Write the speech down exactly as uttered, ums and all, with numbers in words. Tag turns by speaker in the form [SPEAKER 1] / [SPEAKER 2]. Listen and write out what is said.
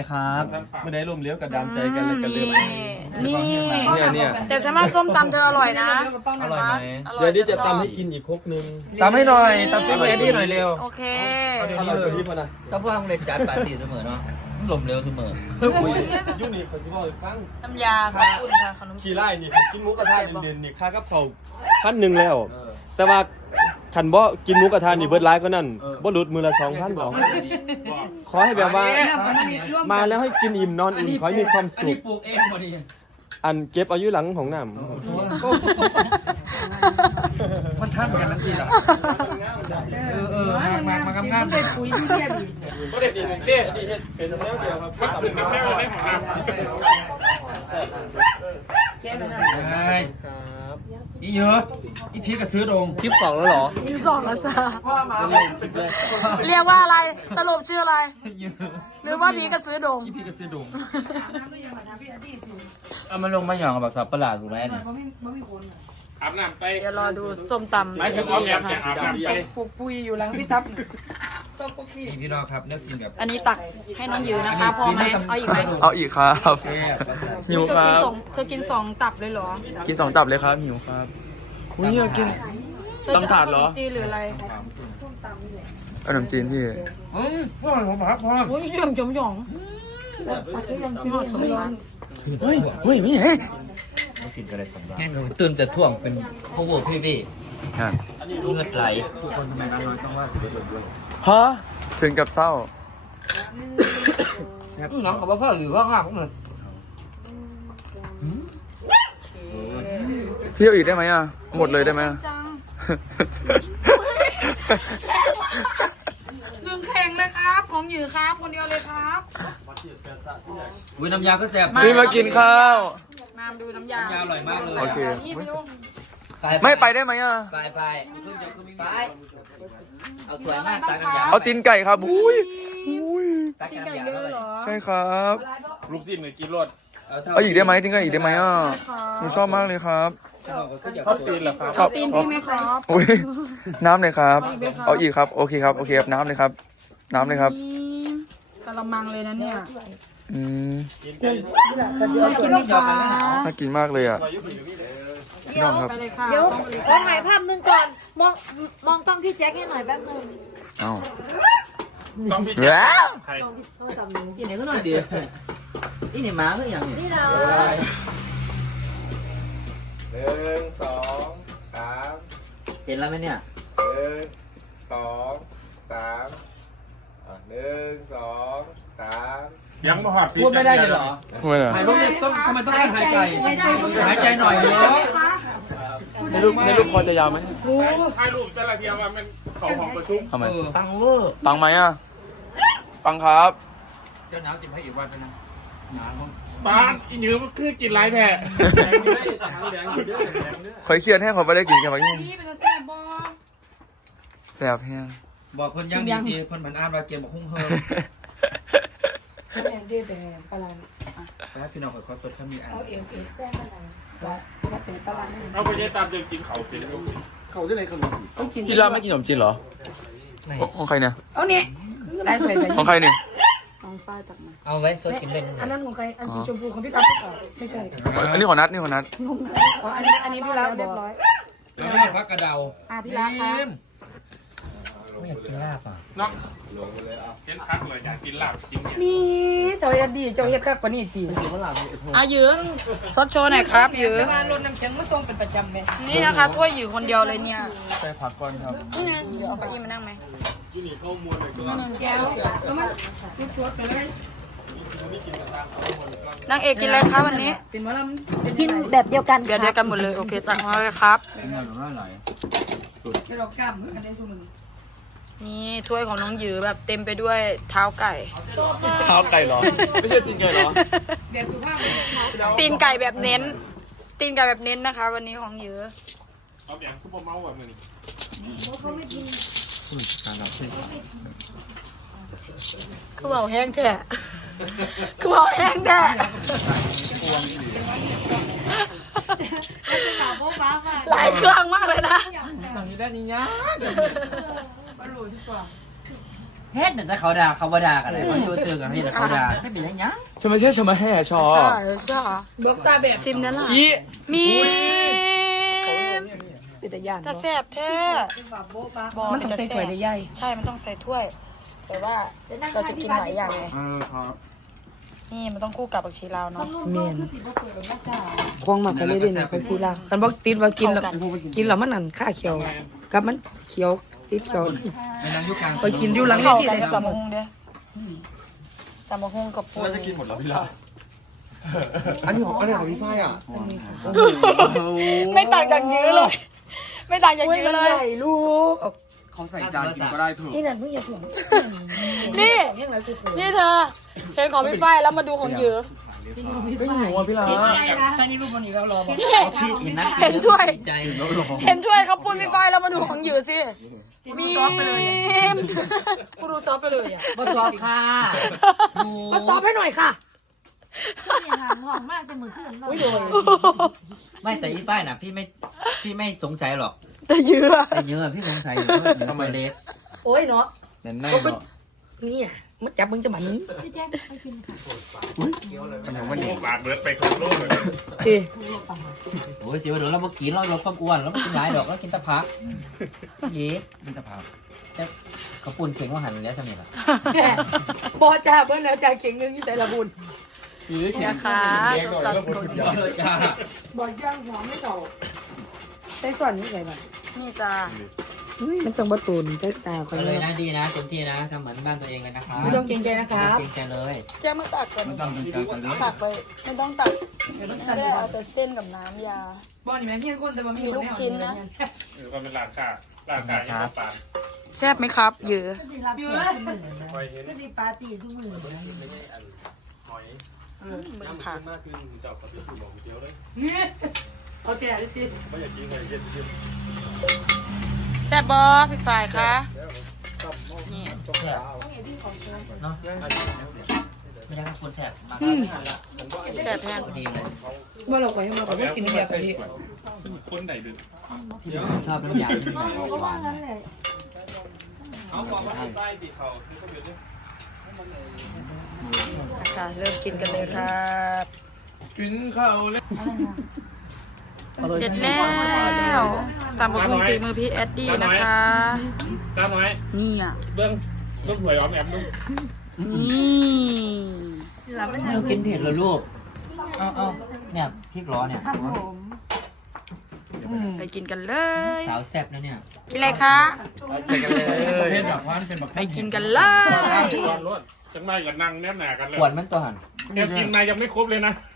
[SPEAKER 1] ครับไม่ได้ร่วมเลี้ยวกับดามใจกันเลยกันเลย
[SPEAKER 2] นี่
[SPEAKER 1] เนี่ยเนี่ย
[SPEAKER 2] แต่ฉันว่าส้มตำเธออร่อยนะ
[SPEAKER 1] อร่อยไหม
[SPEAKER 2] อร่อ
[SPEAKER 1] เดี๋ยวนี้จะตำให้กินอีกครกนึง
[SPEAKER 3] ตามให้หน่อยตามฟิล์มเรดี้หน่อยเร็ว
[SPEAKER 2] โอเค
[SPEAKER 1] อร่อยกว่านี้ป่ะนะ
[SPEAKER 3] ถ้าพวกมึงเลยจัดปาร์ตี้เสมอเนาะลมเร็วเสมอ
[SPEAKER 1] ยุ่นี่เขาซิบอกให้ฟัง
[SPEAKER 2] น้ำยาขอบคุณค่ะขนมจี
[SPEAKER 1] ขี่
[SPEAKER 2] น
[SPEAKER 1] ไล่นี่กินหมูกระทะเด่นๆนี่ค่ากับเขาพันหนึ่งแล้ว แต่ว่าขันบ่กินหมูกระทะนี่เบิดร้ายก็นั่นบ่หลุดมือละสองพันหรอกขอให้แบบว่ามาแล้วให้กินอิ่มนอนอิ่มขอให้มีความ
[SPEAKER 3] อัน
[SPEAKER 1] สุ
[SPEAKER 3] นี้
[SPEAKER 1] ข
[SPEAKER 3] ปลูกเองพอดี
[SPEAKER 1] อันเก็บเอายุหลังของน้ำ
[SPEAKER 3] มันท่านเหมือนกันนั่นสิล่ะเออเออมากมากมากงามเป็นปุ๋ยที่เรียบดี
[SPEAKER 1] ก็เด็ดดีหนึ่งเด้ดีเป็นแนวเดียวครับขึ้นแนวได้ของน้ำ
[SPEAKER 3] ใช่อีเยอะอีพีกระซื้อดง
[SPEAKER 1] คลิปสองแล้วเหรอ
[SPEAKER 2] มีสองแล้วจ้าเรียกว่าอะไรสรุปชื่ออะไร หรือว่าผีกระสือดง
[SPEAKER 3] อีพีกระซื้อดงเอามาลงมาหย่อนกับแบบสับประหลาดถูกไหมเนี่ย
[SPEAKER 4] อาบน้ำไป
[SPEAKER 2] เดี๋ยวรอดูส้มตำ
[SPEAKER 4] ไม่ถึงออกแอบจะอาบน้ำไป
[SPEAKER 2] ปลูกปุยอยู่หลังพี่ทับ
[SPEAKER 3] นี่พี่น้องครับเลือกกินกับ
[SPEAKER 2] อันนี้ตักให้น้องยืนนะคะพอไหมเอาอีกไหม
[SPEAKER 5] เอาอีกครับ
[SPEAKER 3] แซ่บ
[SPEAKER 5] หิว
[SPEAKER 2] เธ
[SPEAKER 5] ค
[SPEAKER 2] อ
[SPEAKER 5] รั
[SPEAKER 2] กิน
[SPEAKER 5] บ
[SPEAKER 2] สองเธอกินสองตับเลยเหรอ
[SPEAKER 5] กินสองตับเลยครับหิวครับอุ้ยอยากกิน ต้องถาดเหรอ
[SPEAKER 2] จีนหรืออะไร
[SPEAKER 5] ขนมจีนพี่
[SPEAKER 3] อืมพ่อผมครับพ่อ
[SPEAKER 2] โอ้ยเยี่ยมจมหยองตักได้ยังกินหอดสมร้อน
[SPEAKER 5] เฮ้ยเฮ้ยพี่เฮ้ย
[SPEAKER 3] แห้งกับตื่นแต่ท่วงเป็นพวกพี่พี่เลือดไหลทุกคนทำไมน้อยต้องว่า
[SPEAKER 5] ฮะถึงกับเศร้า
[SPEAKER 3] น้องกับพ่อหรือว่าง่ายผมเลย
[SPEAKER 5] พี่เอาอีกได้ไหมอ่ะหมดเลยได้ไหมอะ
[SPEAKER 2] จังหนึ่งแข่งเลยครับ ของหยือครับคนเดียวเลยครับ
[SPEAKER 3] วิน้ำยาก็แซ่บ
[SPEAKER 5] พี่มากินข้าว
[SPEAKER 2] มาดูน้ำยา
[SPEAKER 3] น้ำยาอร่อยมากเลย
[SPEAKER 5] โอเค
[SPEAKER 2] นี่พี่ลุง
[SPEAKER 5] ไม่ไปได้ไหมอ่ะ
[SPEAKER 3] ไปไปไปเอาถ้วยหน้าตักน้ำยา
[SPEAKER 5] เอาตีนไก่ครับอุ้ยอุ้ย
[SPEAKER 3] ตัก
[SPEAKER 2] กินไก่
[SPEAKER 3] น้ำยา
[SPEAKER 2] เย
[SPEAKER 3] เข้า
[SPEAKER 2] อะ
[SPEAKER 3] ไป
[SPEAKER 2] เหรอ
[SPEAKER 5] ใช่ครับ
[SPEAKER 4] ลูกศิษย์เลยกินรถ
[SPEAKER 5] เอาอีกได้ไหมตีนไก่อีกได้ไหมอ่ะหนูชอบมากเลยครับ
[SPEAKER 4] ชอบตีนเหรอครับ
[SPEAKER 5] ชอบ
[SPEAKER 2] ตีนพี่ไหมครับ
[SPEAKER 5] อุ้ยน้ำเลยครับ เอาอีกครับโอเคครับโอเคครับน้ำเลยครับ น้ำเลยครับ
[SPEAKER 2] กะละมังเลยนะเนี่ย
[SPEAKER 5] อืม
[SPEAKER 2] กินไหมคะ
[SPEAKER 5] น่ากินมากเลยอ่ะพี่น้องครับ
[SPEAKER 2] ไปเลยค่ะ
[SPEAKER 6] เดี๋ยวขอถ่ายภาพหนึ่งก่อน มองมองกล้องพี่แจ็คให้หน่อยแป๊บนึง
[SPEAKER 5] เอ้า
[SPEAKER 4] ต้องพี่
[SPEAKER 5] แล้ว
[SPEAKER 4] ใคร
[SPEAKER 3] กินไหนก็หน่อยดีนี่เนี่ยม้าคืออย่างเนี่ย
[SPEAKER 6] นี่นะ
[SPEAKER 7] หนึ่งสองสาม
[SPEAKER 3] เห็นแล้วไหมเนี่ย
[SPEAKER 7] หนึ่งสองสามอ่ะหนึ่งสองสาม
[SPEAKER 4] ยังมาหอด
[SPEAKER 3] พูดไม่ได้เลยเหรอ
[SPEAKER 5] ไม่เหรอ
[SPEAKER 3] ถ่ายรูปเนี่ยต้องทำไมต้องการหายใจหายใจหน่อยเนาะ
[SPEAKER 5] ในลูกในลูกพอจะยาวไหม
[SPEAKER 4] ถ่ายรูปแต่ละเทียว่ามันเขาของประชุม
[SPEAKER 5] ทำไม
[SPEAKER 3] ตังเวอร์
[SPEAKER 5] ปังไหมอ่ะปังครับ
[SPEAKER 3] เจ้าหนาวจิ้มให้อีกวันนะหนาว
[SPEAKER 4] บ้านอีเหยือมันคือกินไรแท้
[SPEAKER 5] ขอยเครียดให้ขอยไปได้กินกันไป
[SPEAKER 2] นี่เป็นกระแซ่บบอ
[SPEAKER 5] แสบแห้ง
[SPEAKER 3] บอกคนยังดีๆคนเหมือนอ่านว่าเกมบอกหุ้งเฮิร์
[SPEAKER 6] แม่เรียบแบบปลา
[SPEAKER 3] แล้วพี่น้องขอขอสดเขามีอัน
[SPEAKER 6] เอาเอวเอวแป้งอะไรว่าว่าเป็นปลา
[SPEAKER 4] เอาไปยัยตามเดิมกินเขาสิ
[SPEAKER 6] ต้องกิน
[SPEAKER 5] พี่ลาไม่กินขนมจีนเหรอของใครเนี่ย
[SPEAKER 6] เอาเนี่ยได้ไปไป
[SPEAKER 5] ของใครเนี่ย
[SPEAKER 6] ของฝ้ายตักมา
[SPEAKER 3] เอาไว้สดกินเล่น
[SPEAKER 6] อันนั้นของใคร อันสีชมพูของพี่ตั๊กไม่ใช่
[SPEAKER 5] อันนี้ของนัดนี่ของนัด
[SPEAKER 6] อ๋อ อันนี้ อันนี้พี่รักเรียบร้อย
[SPEAKER 3] แล้วไม่ฟักกระเดา
[SPEAKER 2] อ่ะพี่รักคะ
[SPEAKER 3] ไม่อยากกินลาบอ่ะ
[SPEAKER 4] น้องเห็นพักเลยอยากกินลาบกินเนี่ย
[SPEAKER 6] มีเจ้าเฮ็ดดีเจ้าเฮ็ดคักกว่านี้สิ
[SPEAKER 2] อ่ะหยือซดโชว์หน่อยครับหยือ
[SPEAKER 6] มารถน้ำแข็งมาส่งเป็นประจำไหม
[SPEAKER 2] นี่นะคะถ้วยหยือคนเดียวเลยเนี่ย
[SPEAKER 5] ใส่ผักก่อนครับ
[SPEAKER 2] นี่นะหยือเอาเก้าอี้มานั่งไหม
[SPEAKER 6] แก้วเอามาชุดชุดไปเลย
[SPEAKER 2] นางเอกกินอะไรคะวันนี้
[SPEAKER 6] เป็นว่าเรากินแบบเดียวกัน
[SPEAKER 2] เดี๋ยวเดียวกันหมดเลยโอเคตักมาเลยครับ
[SPEAKER 3] เป็นไงหรือว่าอร่อย
[SPEAKER 6] ที่เรากล้ามอันนี้ส่วนหนึ่ง
[SPEAKER 2] นี่ถ้วยของน้องหยือแบบเต็มไปด้วยเท้าไก่
[SPEAKER 5] เท้าไก่เหรอไม่ใช่ตีนไก่เหรอ
[SPEAKER 6] แบบสุภาพ
[SPEAKER 2] ตีนไก่แบบเน้น ตีนไก่แบบเน้นนะคะ วันนี้ของหยือ
[SPEAKER 4] เอาอย่างคุปเปอร์เมาส์แบบนี้
[SPEAKER 2] คือเบาแห้งแท้คือเบาแห้งแท้
[SPEAKER 6] ขาวโบ๊ะบ้ามาก
[SPEAKER 2] หลายเครื่องมากเลยนะ
[SPEAKER 3] ตอนนี้ได้นี่ยะ
[SPEAKER 6] อร่อยที่สุด
[SPEAKER 3] เฮ็ดแต่เขาด่าเขาบ่ด่ากันเลยเขาอยู่ซื่อกันเฮ็ดแต่เขาด่าถ้าเป็นอย่างยัง
[SPEAKER 5] ใช่ไหมใช่ใช่ไหมแห่ชอ
[SPEAKER 2] ใช่ใช่
[SPEAKER 6] เบิกตาแบบ
[SPEAKER 2] ชิมนั่นล่ะ
[SPEAKER 5] อี
[SPEAKER 2] มี
[SPEAKER 6] เป็นตะย่าน
[SPEAKER 2] กระแซบแท้บอ
[SPEAKER 6] มันต้องใส่ถ้วยใหญ่
[SPEAKER 2] ใช่มันต้องใส่ถ้วย แต่ว่าเราจะกินหลายอย่างไง
[SPEAKER 5] เออครับ
[SPEAKER 2] นี่มันต้องคู่กับผักชีลาวเนาะ
[SPEAKER 6] เมนควงมากไปเรื่อยๆเนี่ยไปซีลาคันบอกติดว่ากินแล้วกินแล้วมันนั่นค่าเขียวกับมันเขียวติดเขียว
[SPEAKER 3] ในนั้นยุคกลาง
[SPEAKER 6] ไปกินอยู่หลังเว
[SPEAKER 2] เข้า
[SPEAKER 6] ที
[SPEAKER 2] กัน
[SPEAKER 6] ได้
[SPEAKER 2] กับมะฮุงเด้อจำมะฮุงกับปู
[SPEAKER 1] เราจะกินหมดแล้วพี่ล่ะ
[SPEAKER 5] อันนี้ของอันนี้ของพี่ฝ้ายอ่ะ
[SPEAKER 2] ไม่ต่างจากยื้อเลย ไม่ต่างจากยื้อเลย
[SPEAKER 6] ใหญ่ลูก
[SPEAKER 5] เขาใส่จานกินก็ได้เถอะ
[SPEAKER 6] นี่นั่นมึงอย่าถ่วง
[SPEAKER 2] นี่
[SPEAKER 6] ยังไงกูถ่วง
[SPEAKER 2] นี่เธอเห็นของพี่ฝ้ายแล้วมาดูของยื้อ
[SPEAKER 5] ก็หิวอ่ะพี่ล่ะ
[SPEAKER 6] ตอนนี้รูปวันนี้เรารอบอก
[SPEAKER 3] พี่เห็นนัก
[SPEAKER 2] เห็นถ้วย
[SPEAKER 3] ใจ
[SPEAKER 2] เห็นถ้วยเขาปุ้นพี่ฝ้ายแล้วมาดูของยื้อสิมี
[SPEAKER 6] กูดูซอฟไปเลยอ่ะ
[SPEAKER 3] บ่ชอบค่ะ
[SPEAKER 6] มาซอฟให้หน่อยค่ะ
[SPEAKER 3] อุ้ยโดนไม่แต่อีฝ้ายน่ะพี่ไม่พี่ไม่สงสัยหรอก
[SPEAKER 2] แต่ยื้อ
[SPEAKER 3] แต่เยอะพี่สงสัยอยู่ทำไมเล็ก
[SPEAKER 6] โอ้ยเนาะ
[SPEAKER 5] แน่นแน่เนาะ
[SPEAKER 6] นี่อ่ะมันจับมึงจะหมัน
[SPEAKER 5] มันยังไม่เห็น
[SPEAKER 4] บาดเบิร์ดไปครบโลกเลย
[SPEAKER 6] ดิ
[SPEAKER 3] โอ้ยสิว่าเดี๋ยวเรามากินเราลดความอ้วนแล้วไม่กินย้ายดอกเรากินแตะพักยี
[SPEAKER 5] มันจะพา
[SPEAKER 3] จะกระปุนเข่งว่าหันแล้วใช่ไหมล่ะ
[SPEAKER 6] พอจ้าเพิ่นแล้วจ่ายเข่งนึงที่ใส่ละบุญ
[SPEAKER 1] นี่เขียน
[SPEAKER 2] นะคะ
[SPEAKER 1] เลี้ยงหน่อยแล้วคนเดียว
[SPEAKER 6] บอกย่างหอมไม่เก่าใส่ส่วนนี่ใส่บ้าง
[SPEAKER 2] นี่จ้า
[SPEAKER 6] มันจังบะตูนใส่ตาคน
[SPEAKER 3] เอาเล
[SPEAKER 6] เลย ย
[SPEAKER 3] นะดีนะเต็มที่นะทำเหมือนบ้านตัวเองเลยนะครับ
[SPEAKER 6] ไม่ต้องเกรงใจนะครับ
[SPEAKER 3] เก่งใจเลย
[SPEAKER 2] แจ้งมาตักก่อน
[SPEAKER 5] มันต้องเป็นการกันเลย
[SPEAKER 2] ตักไปไม่ต้องตักไม่ได้เอาแต่เส้นกับน้ำยา
[SPEAKER 6] บ่นี่แม่ที่คนแต่ว่ามี
[SPEAKER 2] มีลูกชิ้นนะ
[SPEAKER 4] หรือว่าเป็นร้านค้าร้านค้าที่เขาปาด
[SPEAKER 2] แซ่บไหมครับยื้อ
[SPEAKER 4] คอยเห็น
[SPEAKER 2] มึงผัก
[SPEAKER 1] มากคือเจ้ากับพี่สูบอกเดียวเลย
[SPEAKER 6] เอาแจกดิ
[SPEAKER 1] ไม่อยากกินอะไรเย็นเย็น
[SPEAKER 2] แซ่บบอพี่ฝ่ายคะนี่
[SPEAKER 3] เนาะไม่ได้ก็คนแถบมา
[SPEAKER 2] แซ่บแห้ง
[SPEAKER 3] ดีเลย
[SPEAKER 6] ว่าเราไปให้เราไปกินเบียร์กันดิ
[SPEAKER 4] คนใดดึก
[SPEAKER 3] ชอบน้ำยาที่แบบหวาน
[SPEAKER 4] เอาบอกว่าไส้ปีเขาคือเขาเป็น
[SPEAKER 2] ค่ะเริ่มกินกันเลยครับ
[SPEAKER 1] กินข้าวเลย
[SPEAKER 2] เสร็จแล้วตามบทเพลงฝีมือพี่แอดดี้นะคะ
[SPEAKER 4] ตามไหม
[SPEAKER 2] นี่อ่ะ
[SPEAKER 4] เบื้องเบื้องหวยออมแอมลูก
[SPEAKER 2] นี่
[SPEAKER 3] เรากินเผ็ดเลยลูกเอาเอาเนี่ยพริกร้อนเนี่ย
[SPEAKER 2] ไปกินกันเลย
[SPEAKER 3] สาวแซ่บนะเนี่ย
[SPEAKER 2] กินอะไรคะ
[SPEAKER 1] ไปกันเลย
[SPEAKER 5] เป็นแบบว่าเป็นแบบ
[SPEAKER 2] ไปกินกันเลย
[SPEAKER 4] ร้อนร้อนจังไม่กับนั่งแนบหนากันเลย
[SPEAKER 3] ขวดมันตัวหัน
[SPEAKER 4] แอบกินมายังไม่ครบเลยนะ